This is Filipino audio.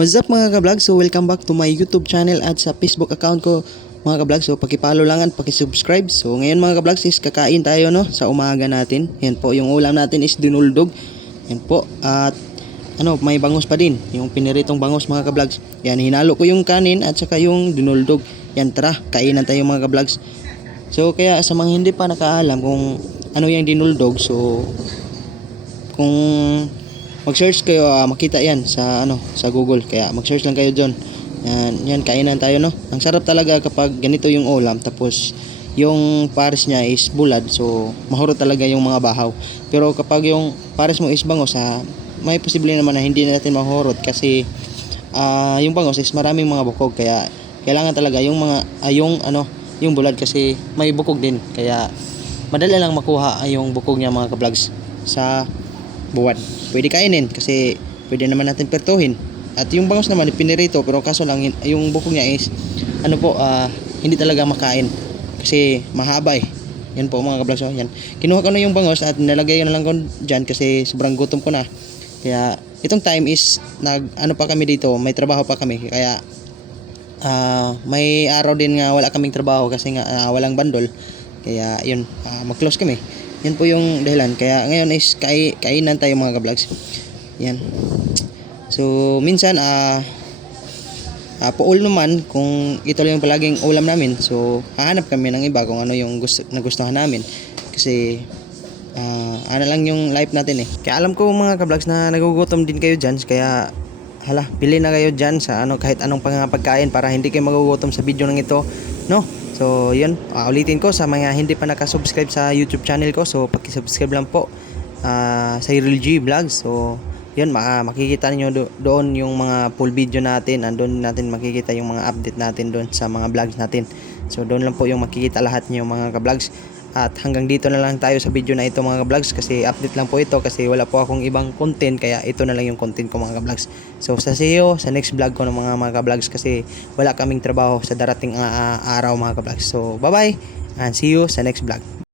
What's up mga ka-vlog? So welcome back to my YouTube channel at sa Facebook account ko mga ka-vlog. So paki-follow lang at paki-subscribe. So ngayon mga ka-vlog is kakain tayo no sa umaga natin. Yan po yung ulam natin is dinuldog. Yan po at may bangus pa din. Yung piniritong bangus mga ka-vlogs. Yan hinalo ko yung kanin at saka yung dinuldog. Yan tara, kainan tayo mga ka-vlogs. So kaya sa mga hindi pa nakaalam kung ano yung dinuldog, so kung mag-search kayo, makita yan sa sa Google, kaya mag-search lang kayo diyon. Yan kainan tayo no. Ang sarap talaga kapag ganito yung ulam tapos yung pares niya is bulad, so mahurot talaga yung mga bahaw. Pero kapag yung pares mo is bangos, may posible naman na hindi natin mahurot kasi yung bangos is maraming mga bukog, kaya kailangan talaga yung mga yung bulad kasi may bukog din, kaya madali lang makuha yung bukog niya mga ka-vlogs sa buwan. Pwede kainin kasi pwede naman natin pertuhin. At yung bangus naman pinirito, pero kaso lang yung bukog niya is hindi talaga makain kasi mahaba eh. Yan po mga ka-vlogs. Yan. Kinuha ko na yung bangus at nilagay na lang ko dyan kasi sobrang gutom ko na. Kaya itong time is pa kami dito, may trabaho pa kami. Kaya may araw din nga wala kaming trabaho kasi nga walang bandol. Kaya yun, mag-close kami. Yan po yung dahilan. Kaya ngayon is kainan tayo mga ka-vlogs. Yan. So minsan puol naman kung ito lang yung palaging ulam namin. So hahanap kami ng iba kung ano yung nagustuhan namin. Kasi lang yung life natin eh. Kaya alam ko mga ka-vlogs na nagugutom din kayo dyan. Kaya bili na kayo dyan sa kahit anong pagkain para hindi kayo magugutom sa video ng ito, no? So yun, ulitin ko sa mga hindi pa nakasubscribe sa YouTube channel ko, so paki-subscribe lang po sa Real G Vlogs. So yun, makikita niyo doon yung mga full video natin, andun natin makikita yung mga update natin doon sa mga vlogs natin. So doon lang po yung makikita lahat niyo mga ka-vlogs. At hanggang dito na lang tayo sa video na ito mga ka-vlogs kasi update lang po ito kasi wala po akong ibang content, kaya ito na lang yung content ko mga ka-vlogs. So see you sa next vlog ko ng mga ka-vlogs kasi wala kaming trabaho sa darating araw mga ka-vlogs. So bye bye and see you sa next vlog.